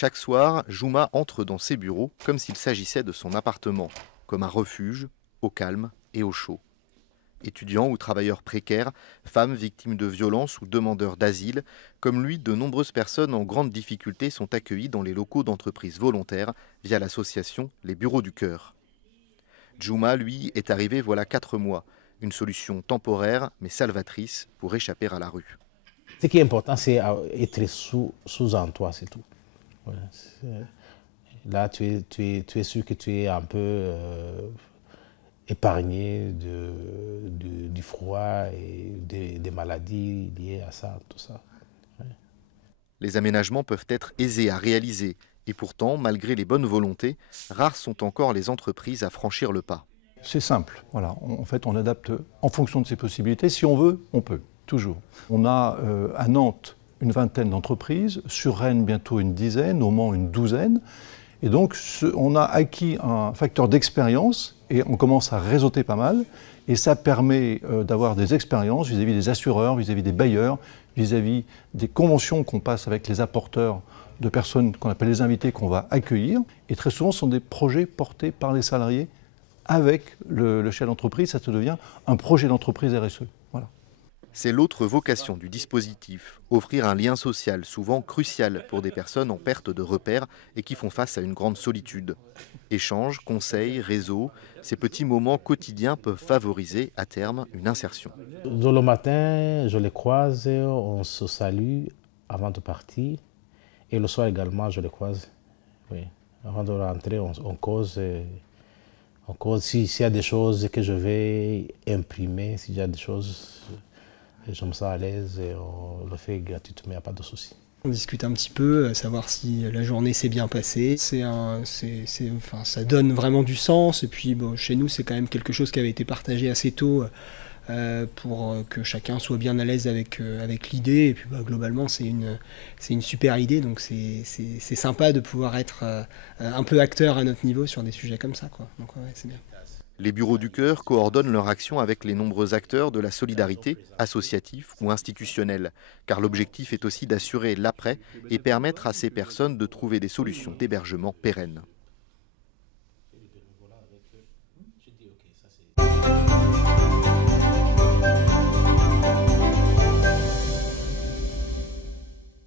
Chaque soir, Jouma entre dans ses bureaux comme s'il s'agissait de son appartement, comme un refuge, au calme et au chaud. Étudiants ou travailleurs précaires, femmes victimes de violences ou demandeurs d'asile, comme lui, de nombreuses personnes en grande difficulté sont accueillies dans les locaux d'entreprises volontaires via l'association Les Bureaux du Cœur. Jouma, lui, est arrivé voilà 4 mois. Une solution temporaire mais salvatrice pour échapper à la rue. Ce qui est important, c'est être sous un toit, c'est tout. Voilà, là, tu es sûr que tu es un peu épargné du froid et des maladies liées à ça, tout ça. Ouais. Les aménagements peuvent être aisés à réaliser. Et pourtant, malgré les bonnes volontés, rares sont encore les entreprises à franchir le pas. C'est simple, voilà. En fait, on adapte en fonction de ses possibilités. Si on veut, on peut, toujours. On a à Nantes une vingtaine d'entreprises, sur Rennes bientôt une dizaine, au Mans une douzaine. Et donc, on a acquis un facteur d'expérience et on commence à réseauter pas mal. Et ça permet d'avoir des expériences vis-à-vis des assureurs, vis-à-vis des bailleurs, vis-à-vis des conventions qu'on passe avec les apporteurs de personnes qu'on appelle les invités qu'on va accueillir. Et très souvent, ce sont des projets portés par les salariés avec le chef d'entreprise. Ça devient un projet d'entreprise RSE. Voilà. C'est l'autre vocation du dispositif, offrir un lien social souvent crucial pour des personnes en perte de repères et qui font face à une grande solitude. Échanges, conseils, réseaux, ces petits moments quotidiens peuvent favoriser à terme une insertion. Le matin, je les croise, on se salue avant de partir. Et le soir également, je les croise. Oui. Avant de rentrer, on cause. On cause. S'il y a des choses que je vais imprimer, s'il y a des choses, je me sens à l'aise et on le fait gratuitement, il n'y a pas de souci. On discute un petit peu, savoir si la journée s'est bien passée. Enfin, ça donne vraiment du sens. Et puis bon, chez nous, c'est quand même quelque chose qui avait été partagé assez tôt pour que chacun soit bien à l'aise avec l'idée. Et puis bah, globalement, c'est une super idée. Donc c'est sympa de pouvoir être un peu acteur à notre niveau sur des sujets comme ça, quoi. Donc ouais, c'est bien. Les Bureaux du Cœur coordonnent leur action avec les nombreux acteurs de la solidarité, associatifs ou institutionnels, car l'objectif est aussi d'assurer l'après et permettre à ces personnes de trouver des solutions d'hébergement pérennes.